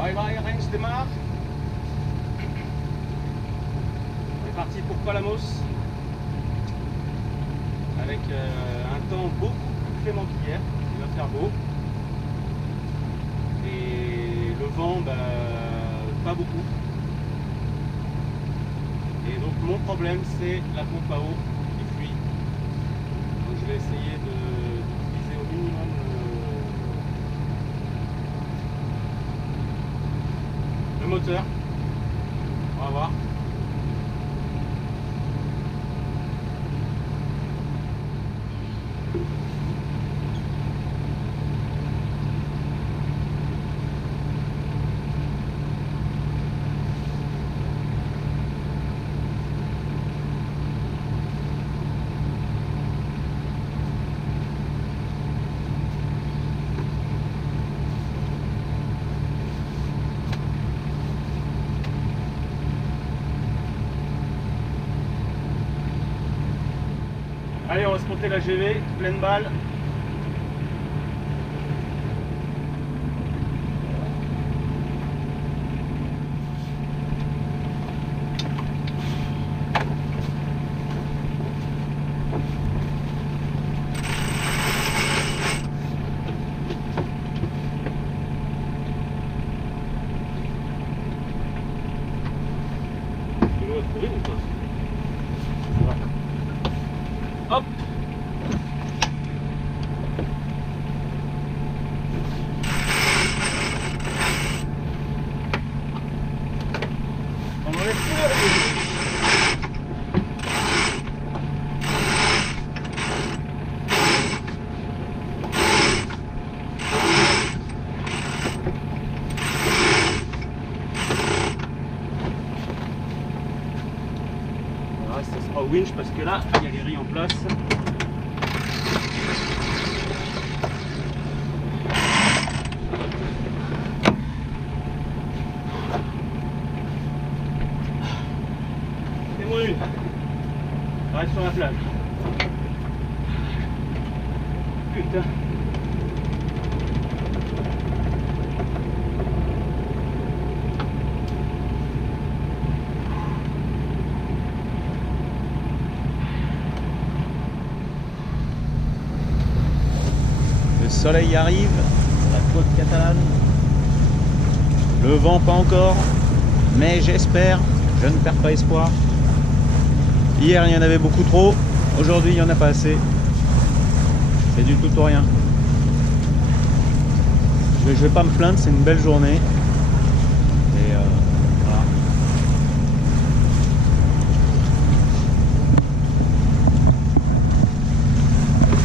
Bye bye, Rennes démarre. On est parti pour Palamos. Avec un temps beaucoup plus clément qu'hier. Il va faire beau. Et le vent, pas beaucoup. Et donc mon problème, c'est la pompe à eau qui fuit. Donc je vais essayer d'utiliser au minimum le moteur. On va voir. Allez, on va se monter la GV, pleine balle. De l'eau à courir ou pas? Hop. On enlève tout là. Le reste, ça sera au winch parce que là, il y a les rilles en place. Fais-moi une. Reste sur la plage. Putain. Le soleil arrive sur la côte catalane. Le vent pas encore, mais j'espère, je ne perds pas espoir. Hier il y en avait beaucoup trop, aujourd'hui il n'y en a pas assez. C'est du tout ou rien. Je vais pas me plaindre, c'est une belle journée. Et voilà.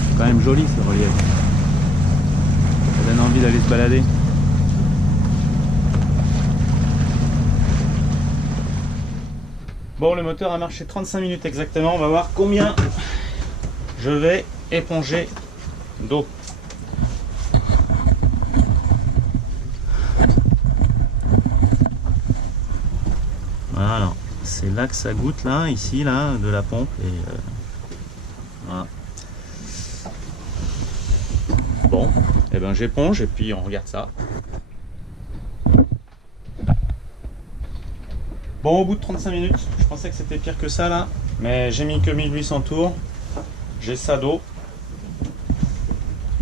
C'est quand même joli ce relief. Ça donne envie d'aller se balader. Bon, le moteur a marché 35 minutes exactement. On va voir combien je vais éponger d'eau. Voilà, c'est là que ça goûte là, ici là, de la pompe. Et voilà. Bon, et ben j'éponge et puis on regarde ça. Bon, au bout de 35 minutes, je pensais que c'était pire que ça là, mais j'ai mis que 1800 tours, j'ai ça d'eau,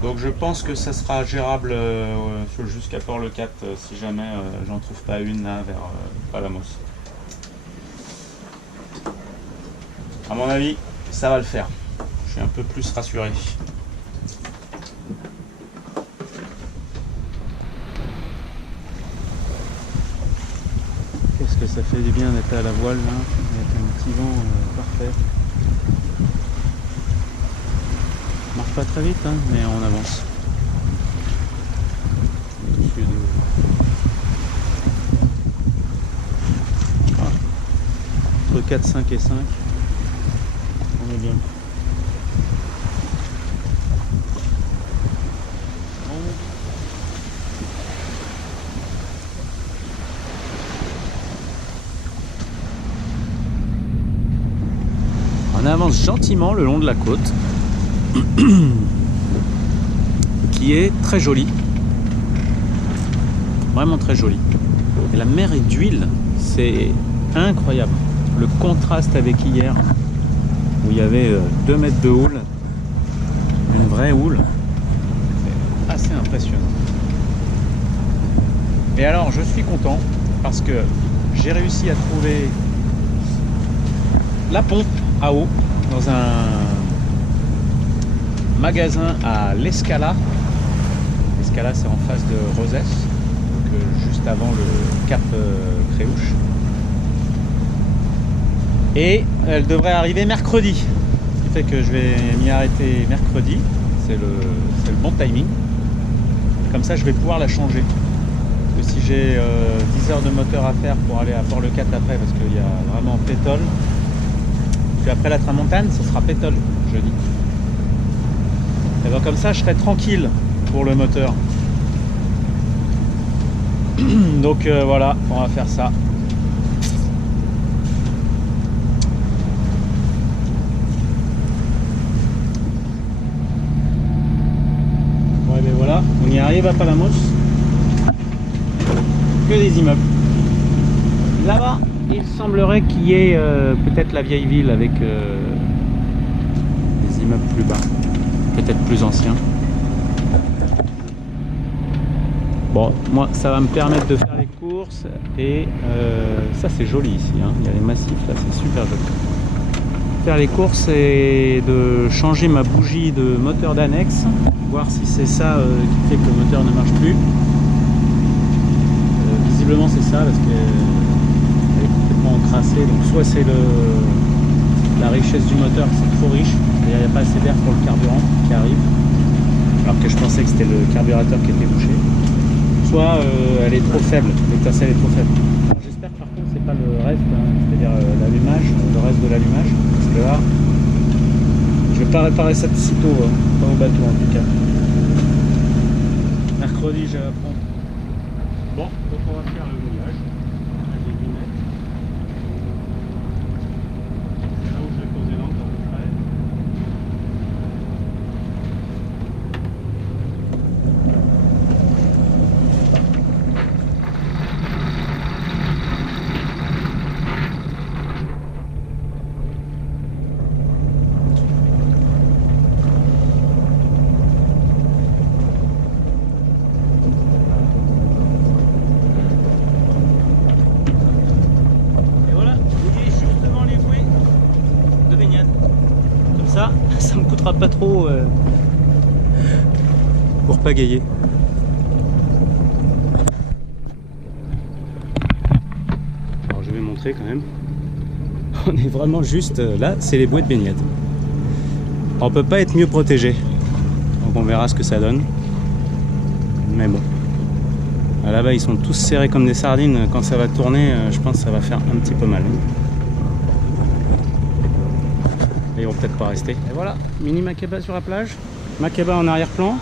donc je pense que ça sera gérable jusqu'à Port-le-Cat si jamais j'en trouve pas une là vers Palamos. À mon avis, ça va le faire, je suis un peu plus rassuré. Qu'est-ce que ça fait du bien d'être à la voile là, avec un petit vent parfait. On marche pas très vite hein, mais on avance. Entre 4, 5 et 5, on est bien. On avance gentiment le long de la côte qui est très jolie, vraiment très jolie. Et la mer est d'huile, c'est incroyable. Le contraste avec hier, où il y avait 2 mètres de houle, une vraie houle, c'est assez impressionnant. Et alors je suis content parce que j'ai réussi à trouver la pompe à eau dans un magasin à l'Escala. L'Escala, c'est en face de Rosès, donc juste avant le cap Créouche. Et elle devrait arriver mercredi. Ce qui fait que je vais m'y arrêter mercredi. C'est le bon timing. Comme ça, je vais pouvoir la changer. Parce que si j'ai 10 heures de moteur à faire pour aller à Port-le-Cat après, parce qu'il y a vraiment Pétole. Puis après la Tramontane, ce sera Pétole jeudi. Et donc comme ça, je serai tranquille pour le moteur. Donc voilà, on va faire ça. Ouais, mais voilà, on y arrive à Palamos. Que des immeubles. Là-bas, il semblerait qu'il y ait peut-être la vieille ville avec des immeubles plus bas, peut-être plus anciens. Bon, moi, ça va me permettre de faire les courses et ça, c'est joli ici. Hein. Il y a les massifs là, c'est super joli. Faire les courses et de changer ma bougie de moteur d'annexe, voir si c'est ça qui fait que le moteur ne marche plus. Visiblement, c'est ça parce qu'elle est complètement encrassée. Donc, soit c'est la richesse du moteur, c'est trop riche, il n'y a pas assez d'air pour le carburant qui arrive, alors que je pensais que c'était le carburateur qui était bouché. Soit elle est trop faible, l'étincelle est trop faible. J'espère par contre c'est pas le reste, hein, c'est-à-dire l'allumage, le reste de l'allumage, parce que là, je vais pas réparer ça de sitôt, hein, pas au bateau en tout cas. Mercredi, je vais apprendre. Bon, donc on va faire le mouillage. Là, j'ai les lunettes. C'est là où je vais poser l'encre à peu près. Ça me coûtera pas trop pour pagayer. Alors je vais montrer quand même. On est vraiment juste là, c'est les bouées de baignade. On peut pas être mieux protégé. Donc on verra ce que ça donne. Mais bon. Là-bas ils sont tous serrés comme des sardines. Quand ça va tourner, je pense que ça va faire un petit peu mal. Ils vont peut-être pas rester. Et voilà, mini Makeba sur la plage. Makeba en arrière-plan.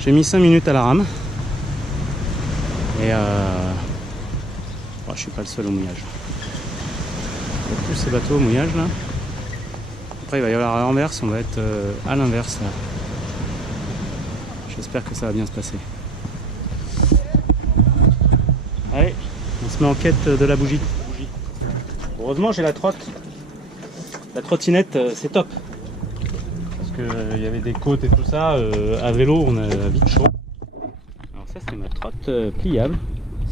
J'ai mis 5 minutes à la rame. Et je suis pas le seul au mouillage. Il y a plus ces bateaux au mouillage là. Après il va y avoir à l'inverse, on va être à l'inverse là. J'espère que ça va bien se passer. Allez, on se met en quête de la bougie. Heureusement j'ai la trotte. La trottinette, c'est top. Parce qu'il y avait des côtes et tout ça. À vélo, on a vite chaud. Alors ça, c'est ma trotte pliable.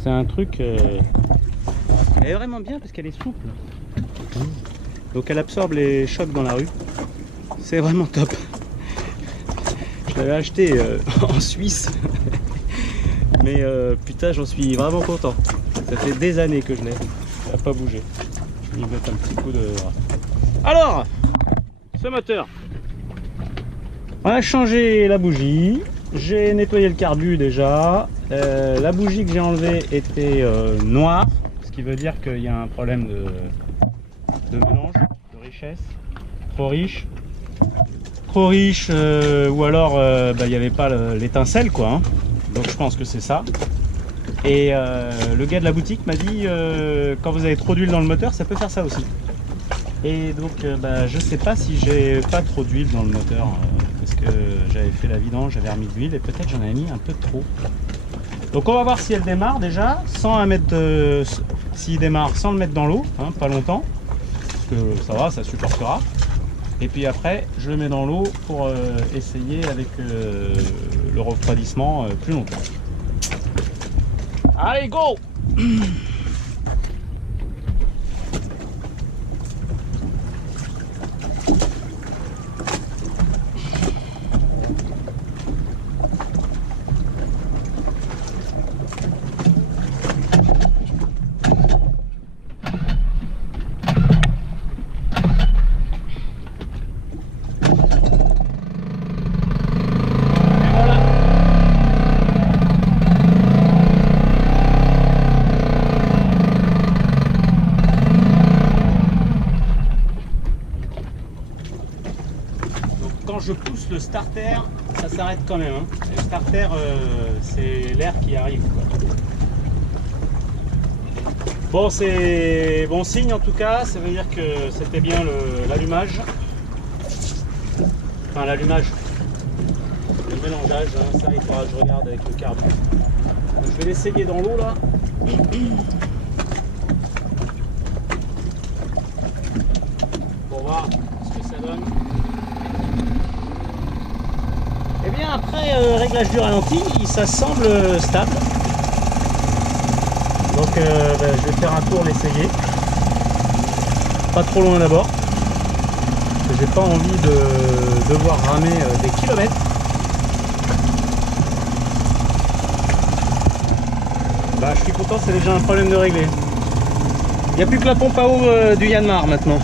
C'est un truc... Elle est vraiment bien parce qu'elle est souple. Donc elle absorbe les chocs dans la rue. C'est vraiment top. Je l'avais acheté en Suisse. Mais putain, j'en suis vraiment content. Ça fait des années que je l'ai. Ça n'a pas bougé. Je vais y mettre un petit coup de... Alors, ce moteur, on a changé la bougie, j'ai nettoyé le carbu déjà, la bougie que j'ai enlevée était noire, ce qui veut dire qu'il y a un problème de mélange, de richesse, trop riche, ou alors il n'y avait pas l'étincelle quoi, hein. Donc je pense que c'est ça. Et le gars de la boutique m'a dit quand vous avez trop d'huile dans le moteur, ça peut faire ça aussi. Et donc je sais pas si j'ai pas trop d'huile dans le moteur parce que j'avais fait la vidange, j'avais remis de l'huile et peut-être j'en avais mis un peu trop. Donc on va voir si elle démarre déjà, sans la mettre s'il démarre sans le mettre dans l'eau, hein, pas longtemps, parce que ça va, ça supportera. Et puis après, je le mets dans l'eau pour essayer avec le refroidissement plus longtemps. Allez, go! Quand je pousse le starter, ça s'arrête quand même. Hein. Le starter, c'est l'air qui arrive, quoi. Bon, c'est bon signe en tout cas. Ça veut dire que c'était bien l'allumage. Enfin, l'allumage. Le mélangeage, hein. Ça, il faudra que je regarde avec le carburant. Je vais l'essayer dans l'eau là. Pour voir ce que ça donne. Et bien après réglage du ralenti, ça semble stable. Donc je vais faire un tour l'essayer. Pas trop loin d'abord. Parce que j'ai pas envie de devoir ramer des kilomètres. Bah je suis content, c'est déjà un problème de régler. Il n'y a plus que la pompe à eau du Yanmar maintenant.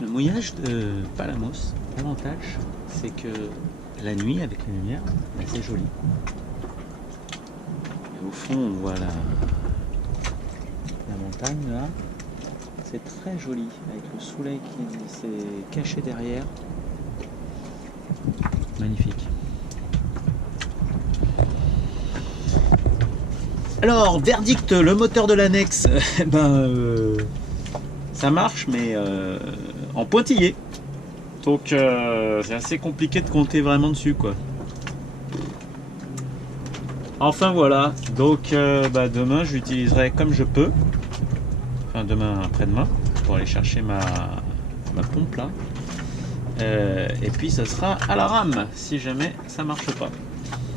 Le mouillage de Palamos, l'avantage, c'est que la nuit, avec la lumière, c'est joli. Et au fond, on voit la montagne là. C'est très joli, avec le soleil qui s'est caché derrière. Magnifique. Alors, verdict, le moteur de l'annexe, ça marche, mais en pointillé. Donc c'est assez compliqué de compter vraiment dessus, quoi. Enfin voilà, donc demain j'utiliserai comme je peux. Enfin demain, après-demain, pour aller chercher ma pompe là. Et puis ça sera à la rame si jamais ça marche pas.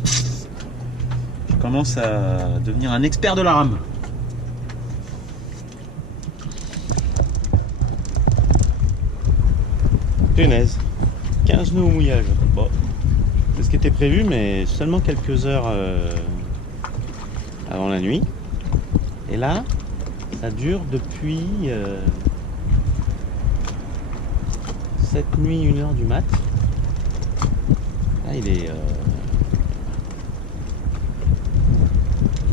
Je commence à devenir un expert de la rame. Punaise, 15 nœuds au mouillage. Bon, c'est ce qui était prévu, mais seulement quelques heures avant la nuit. Et là, ça dure depuis cette nuit, 1h du mat. Là, il est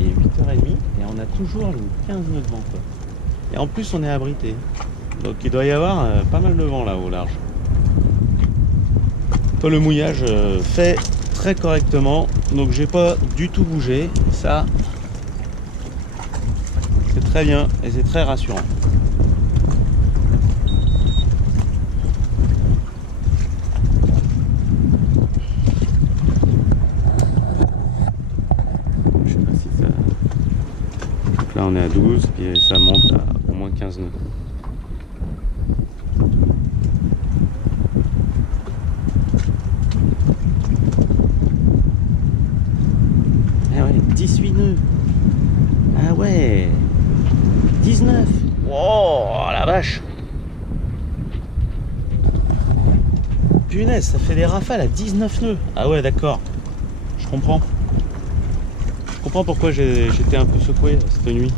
8h30 et on a toujours les 15 nœuds de vent, quoi. Et en plus, on est abrité. Donc il doit y avoir pas mal de vent là au large. Le mouillage fait très correctement, donc j'ai pas du tout bougé. Ça, c'est très bien et c'est très rassurant. Je sais pas si ça. Donc là on est à 12 et ça monte à au moins 15 nœuds. Ah ouais, 18 nœuds. Ah ouais, 19. Oh la vache. Punaise, ça fait des rafales à 19 nœuds. Ah ouais, d'accord. Je comprends. Je comprends pourquoi j'étais un peu secoué cette nuit.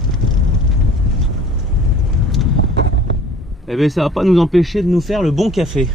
Eh bien, ça va pas nous empêcher de nous faire le bon café.